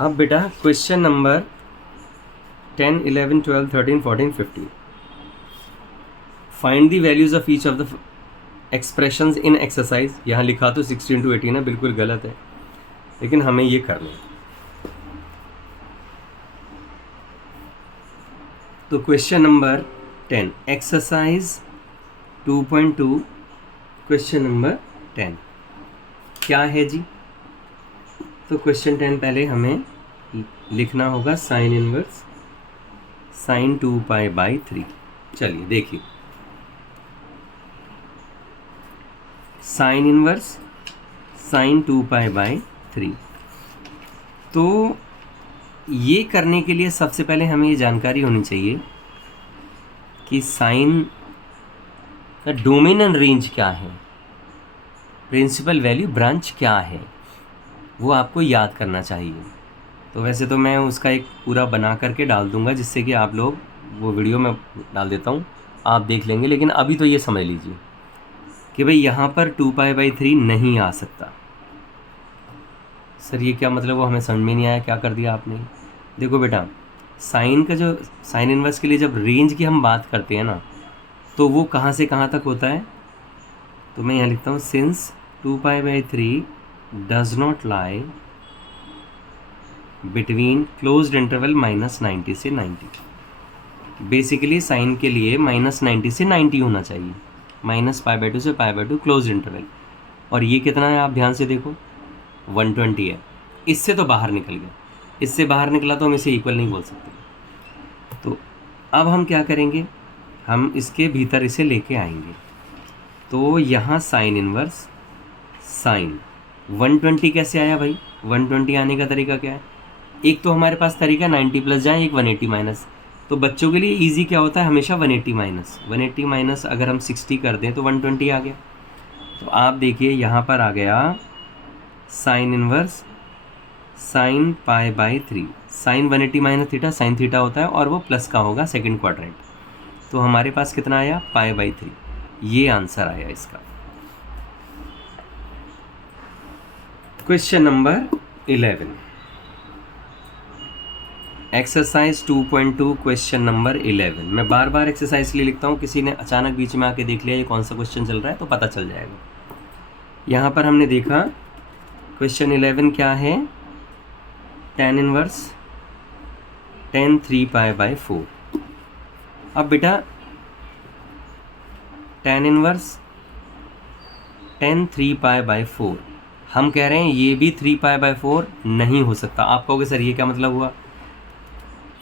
अब बेटा question number 10, 11, 12, 13, 14, 15 find the values of each of the expressions in exercise. यहाँ लिखा तो 16 to 18 है, बिल्कुल गलत है, लेकिन हमें ये करना है। तो question number 10 exercise 2.2 question number 10 क्या है जी? तो क्वेश्चन 10 पहले हमें लिखना होगा साइन इनवर्स साइन 2π/3। चलिए देखिए, साइन इनवर्स साइन 2π/3। तो ये करने के लिए सबसे पहले हमें ये जानकारी होनी चाहिए कि साइन का डोमेन एंड रेंज क्या है, प्रिंसिपल वैल्यू ब्रांच क्या है, वो आपको याद करना चाहिए। तो वैसे तो मैं उसका एक पूरा बना करके डाल दूंगा, जिससे कि आप लोग वो वीडियो में डाल देता हूँ, आप देख लेंगे। लेकिन अभी तो ये समझ लीजिए कि भाई यहाँ पर 2π/3 नहीं आ सकता। सर ये क्या मतलब, वो हमें समझ में नहीं आया, क्या कर दिया आपने? देखो बेटा, साइन का जो साइन इनवर्स के लिए जब रेंज की हम बात करते हैं ना, तो वो कहाँ से कहाँ तक होता है? तो मैं यहाँ लिखता हूँ since 2π/3 does not lie between closed interval -90 से 90। बेसिकली साइन के लिए -90 से 90 होना चाहिए, -π/2 से π/2 क्लोज इंटरवल। और ये कितना है आप ध्यान से देखो, 120 है। इससे तो बाहर निकल गया, इससे बाहर निकला तो हम इसे इक्वल नहीं बोल सकते। तो अब हम क्या करेंगे, हम इसके भीतर इसे लेके आएंगे। तो यहाँ साइन इनवर्स साइन 120 कैसे आया भाई? 120 आने का तरीका क्या है? एक तो हमारे पास तरीका 90 प्लस जाए, एक 180 माइनस। तो बच्चों के लिए इजी क्या होता है, हमेशा 180 माइनस। 180 माइनस अगर हम 60 कर दें तो 120 आ गया। तो आप देखिए यहाँ पर आ गया sine inverse sine π/3। Sine 180 minus theta sine theta होता है, और वो प्लस का होगा सेकंड क्वाड्रेंट। तो हमारे पास कितना आया? π/3। ये आंसर आया इसका। Question number 11 exercise 2.2 question number 11। मैं बार बार एक्सरसाइज के लिए लिखता हूँ, किसी ने अचानक बीच में आके देख लिया ये कौन सा क्वेश्चन चल रहा है तो पता चल जाएगा। यहाँ पर हमने देखा क्वेश्चन 11 क्या है, tan इनवर्स tan 3π/4। अब बेटा tan इनवर्स tan 3π/4 हम कह रहे हैं ये भी 3π/4 नहीं हो सकता। आप कहोगे सर ये क्या मतलब हुआ?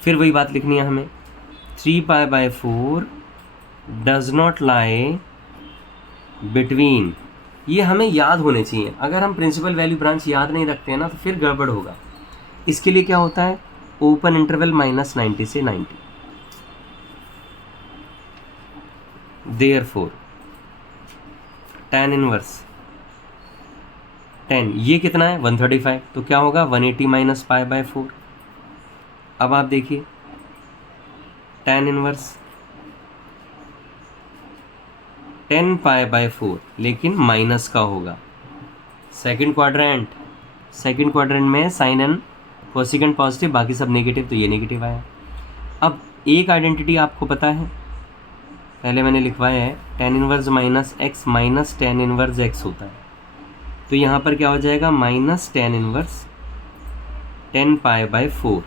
फिर वही बात लिखनी है हमें, 3π/4 डज नॉट लाई बिटवीन। ये हमें याद होने चाहिए। अगर हम प्रिंसिपल वैल्यू ब्रांच याद नहीं रखते हैं ना, तो फिर गड़बड़ होगा। इसके लिए क्या होता है, ओपन इंटरवल -90 से 90। देयरफॉर tan इनवर्स tan ये कितना है 135, तो क्या होगा 180 माइनस π/4। अब आप देखिए tan इनवर्स 10 π/4, लेकिन माइनस का होगा। सेकंड क्वाड्रेंट में साइन एंड कोसेकेंट पॉजिटिव, बाकी सब नेगेटिव, तो ये नेगेटिव आया। अब एक आइडेंटिटी आपको पता है, पहले मैंने लिखवाया है, tan inverse -x minus tan inverse x होता है। तो यहाँ पर क्या हो जाएगा, माइनस tan इनवर्स 10 π/4,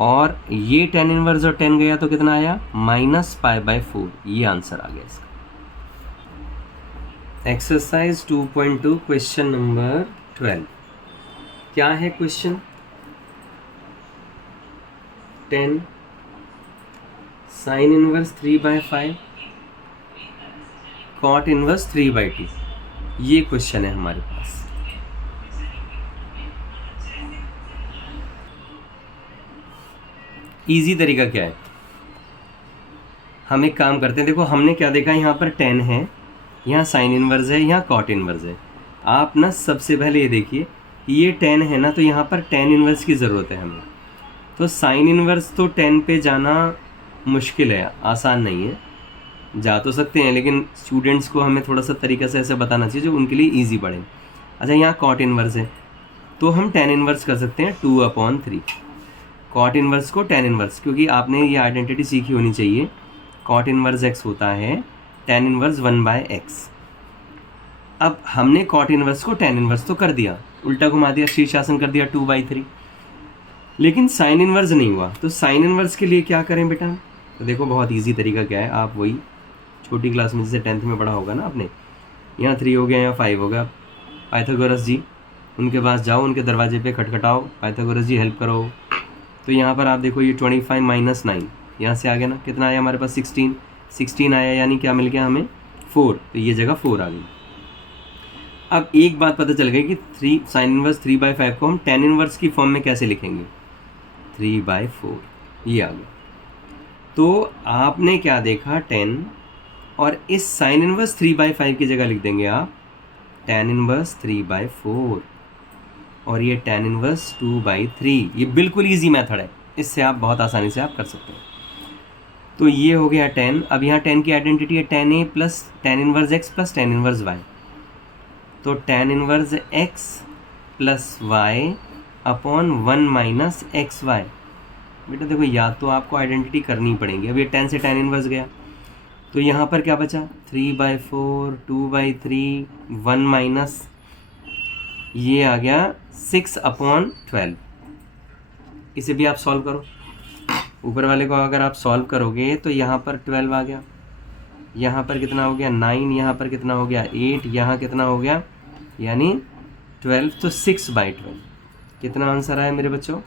और ये tan इनवर्स और 10 गया तो कितना आया, -π/4। ये आंसर आ गया इसका। एक्सरसाइज 2.2 क्वेश्चन नंबर 12 क्या है question, tan sine inverse 3/5 cot inverse 3/2। ये क्वेश्चन है हमारे पास। इजी तरीका क्या है, हम एक काम करते हैं। देखो हमने क्या देखा, यहाँ पर tan है, यहाँ साइन इनवर्स है, यहाँ कॉट इनवर्स है। आप ना सबसे पहले ये देखिए, ये tan है ना, तो यहाँ पर tan इनवर्स की ज़रूरत है हमें। तो साइन इनवर्स तो tan पे जाना मुश्किल है, आसान नहीं है। जा तो सकते हैं, लेकिन स्टूडेंट्स को हमें थोड़ा सा तरीका से ऐसे बताना चाहिए जो उनके लिए ईजी पड़े। अच्छा, यहाँ कॉट इनवर्स है, तो हम tan इनवर्स कर सकते हैं 2/3, कॉट इनवर्स को tan इनवर्स, क्योंकि आपने ये आइडेंटिटी सीखी होनी चाहिए। कॉट इनवर्स x होता है tan इनवर्स 1/x। अब हमने कॉट इनवर्स को tan इनवर्स तो कर दिया, उल्टा घुमा दिया, शीर्षासन कर दिया 2/3, लेकिन साइन इनवर्स नहीं हुआ। तो साइन इनवर्स के लिए क्या करें बेटा? तो देखो बहुत इजी तरीका क्या है, आप वही छोटी क्लास में जैसे 10th में पढ़ा होगा ना आपने, यहाँ 3 हो गया, यहाँ 5 हो गया, पाइथागोरस जी उनके पास जाओ, उनके दरवाजे पे खटखटाओ, पाइथागोरस जी हेल्प करो। तो यहाँ पर आप देखो ये 25 माइनस 9 यहाँ से आ गया ना, कितना आया हमारे पास 16 आया, यानी क्या मिल गया हमें 4, तो ये जगह 4 आ गई। अब एक बात पता चल गई कि साइन इनवर्स 3/5 को हम tan इनवर्स की फॉर्म में कैसे लिखेंगे, 3/4, ये आ गया। तो आपने क्या देखा 10, और इस साइन इनवर्स 3/5 की जगह लिख देंगे आप tan इनवर्स 3/4, और ये tan इनवर्स 2/3। ये बिल्कुल इजी मेथड है, इससे आप बहुत आसानी से आप कर सकते हैं। तो ये हो गया 10। अब यहाँ 10 की आइडेंटिटी है tan a plus tan inverse x plus tan inverse y। तो tan inverse x plus y upon 1 minus x y. बेटा देखो या तो आपको आइडेंटिटी करनी पड़ेगी। अब ये 10 से tan इनवर्स गया, तो यहाँ पर क्या बचा 3/4, 2/3, 1 माइनस, ये आ गया 6/12। इसे भी आप सॉल्व करो, ऊपर वाले को अगर आप सॉल्व करोगे तो यहाँ पर 12 आ गया, यहाँ पर कितना हो गया 9, यहाँ पर कितना हो गया 8, यहाँ कितना हो गया यानी 12, तो 6/12। कितना आंसर आया मेरे बच्चों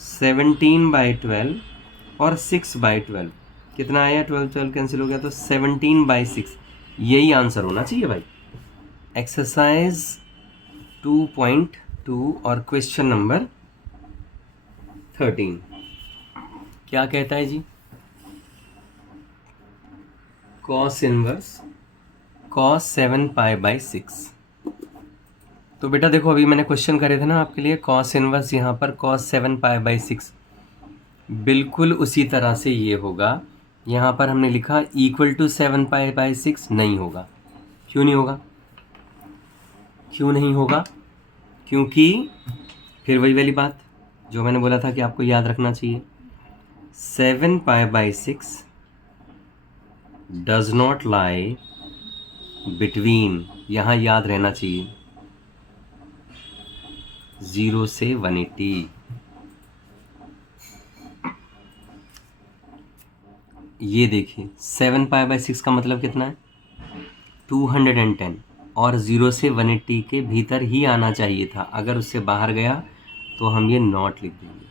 17/12, और 6/12 कितना आया, 12 कैंसिल हो गया, तो 17/6। यही आंसर होना चाहिए भाई। एक्सरसाइज 2.2 और क्वेश्चन नंबर 13 क्या कहता है जी, cos इनवर्स cos 7π/6। तो बेटा देखो अभी मैंने क्वेश्चन करे थे ना आपके लिए, cos इनवर्स यहाँ पर cos 7π/6, बिल्कुल उसी तरह से ये होगा। यहाँ पर हमने लिखा इक्वल टू 7π/6, नहीं होगा। क्यों नहीं होगा? क्यों नहीं होगा? क्योंकि फिर वही वाली बात जो मैंने बोला था कि आपको याद रखना चाहिए, 7π/6 डज नॉट लाई बिटवीन, यहाँ याद रहना चाहिए 0 से 180। ये देखिए 7π/6 का मतलब कितना है 210, और 0 से 180 के भीतर ही आना चाहिए था। अगर उससे बाहर गया तो हम ये नॉट लिख देंगे।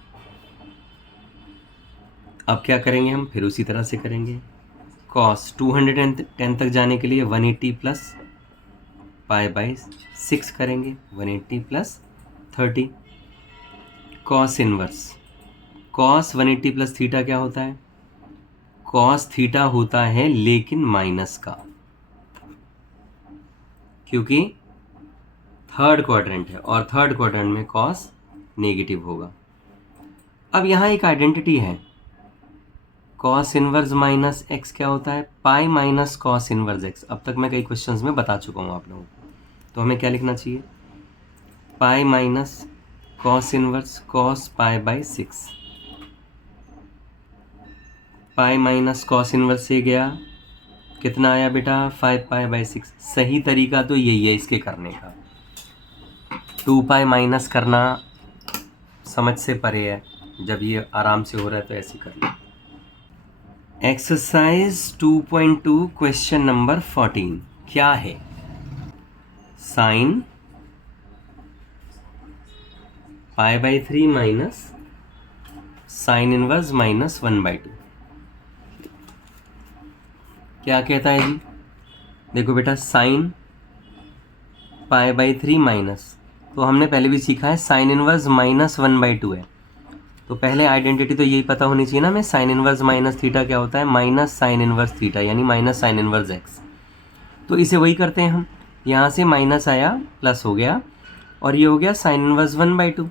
अब क्या करेंगे हम, फिर उसी तरह से करेंगे। cos 210 तक जाने के लिए 180 प्लस π/6 करेंगे, 180 plus 30। cos inverse cos 180 plus theta क्या होता है, cos थीटा होता है लेकिन माइनस का, क्योंकि थर्ड क्वाड्रेंट है और थर्ड क्वाड्रेंट में cos नेगेटिव होगा। अब यहाँ एक आइडेंटिटी है, cos इनवर्स माइनस एक्स क्या होता है, पाई माइनस cos इनवर्स एक्स। अब तक मैं कई क्वेश्चंस में बता चुका हूँ आप लोगों को। तो हमें क्या लिखना चाहिए, pi minus cos inverse cos π/6। Pi minus cos inverse से गया, कितना आया बेटा 5π/6। सही तरीका तो यही है इसके करने का, 2π माइनस करना समझ से परे है, जब ये आराम से हो रहा है तो ऐसे कर लो। एक्सरसाइज 2.2 क्वेश्चन नंबर 14 क्या है, साइन π/3 माइनस साइन इनवर्स -1/2। क्या कहता है जी, देखो बेटा साइन π/3 माइनस, तो हमने पहले भी सीखा है साइन इनवर्स -1/2 है। तो पहले आइडेंटिटी तो यही पता होनी चाहिए ना हमें, साइन इनवर्स माइनस थीटा क्या होता है, माइनस साइन इनवर्स थीटा, यानी माइनस साइन इनवर्स एक्स। तो इसे वही करते हैं हम, यहाँ से माइनस आया प्लस हो गया, और ये हो गया साइन इनवर्स 1/2।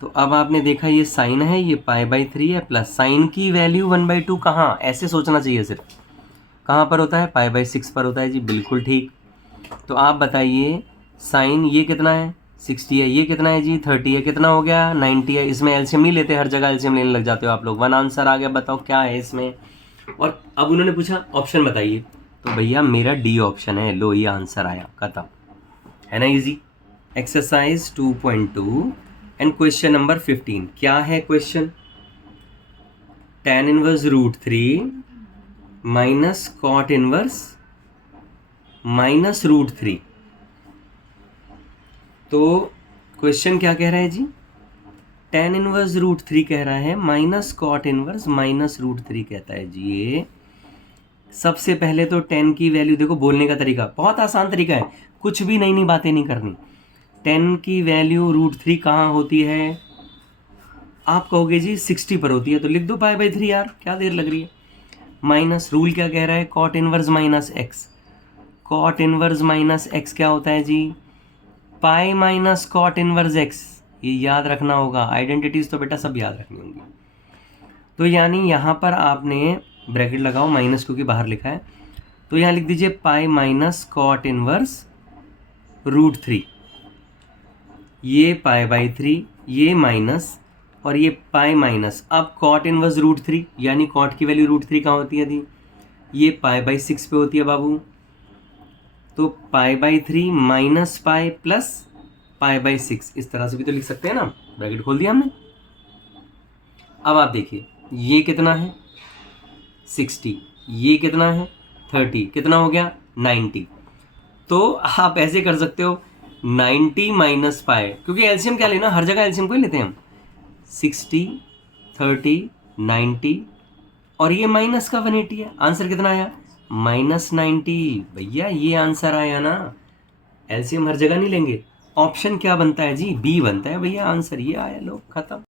तो अब आपने देखा ये साइन है, ये π/3 है, प्लस साइन की वैल्यू 1/2 कहाँ, ऐसे सोचना चाहिए सिर्फ, कहाँ पर होता है π/6 पर होता है जी, बिल्कुल ठीक। तो आप बताइए साइन ये कितना है 60 है, ये कितना है जी 30 है, कितना हो गया 90 है। इसमें एलसीएम नहीं लेते, हर जगह एलसीएम लेने लग जाते हो आप लोग। वन आंसर आ गया, बताओ क्या है इसमें। और अब उन्होंने पूछा ऑप्शन बताइए, तो भैया मेरा डी ऑप्शन है, लो ये आंसर आया, खत्म, है ना easy. Exercise 2.2 and question number 15। क्या है question? tan inverse root 3 minus cot inverse minus root 3। तो क्वेश्चन क्या कह रहा है जी? tan इनवर्स रूट 3 कह रहा है, minus cot inverse minus root 3 कहता है जी। ये सबसे पहले तो tan की वैल्यू देखो, बोलने का तरीका बहुत आसान तरीका है, कुछ भी नई नई बातें नहीं करनी। tan की वैल्यू रूट 3 कहाँ होती है? आप कहोगे जी 60 पर होती है, तो लिख दो π/3 यार, क्या देर लग रही है। माइनस रूल क्या कह रहा है? Cot inverse minus x. Cot inverse minus x क्या होता है जी? Pi minus cot inverse x. ये याद रखना होगा, आइडेंटिटीज तो बेटा सब याद रखनी होंगी। तो यानी यहाँ पर आपने ब्रैकेट लगाओ, माइनस क्योंकि बाहर लिखा है, तो यहाँ लिख दीजिए pi minus cot inverse root 3। ये π/3, ये माइनस और ये पाई माइनस। अब कॉट इनवर्स रूट 3, यानी कॉट की वैल्यू रूट 3 कहाँ होती है थी? ये π/6 पे होती है बाबू। तो π/3 माइनस पाई प्लस π/6, इस तरह से भी तो लिख सकते हैं ना। ब्रैकेट खोल दिया हमने। अब आप देखिए ये कितना है 60, ये कितना है 30, कितना हो गया 90। तो आप ऐसे कर सकते हो 90 माइनस पाई, क्योंकि एलसीएम क्या लेना, हर जगह एलसीएम को ही लेते हैं हम। 60, 30, 90 और ये माइनस का 180 है। आंसर कितना आया? -90। भैया ये आंसर आया ना, एलसीएम हर जगह नहीं लेंगे। ऑप्शन क्या बनता है जी? बी बनता है भैया, आंसर ये आया, लो खत्म।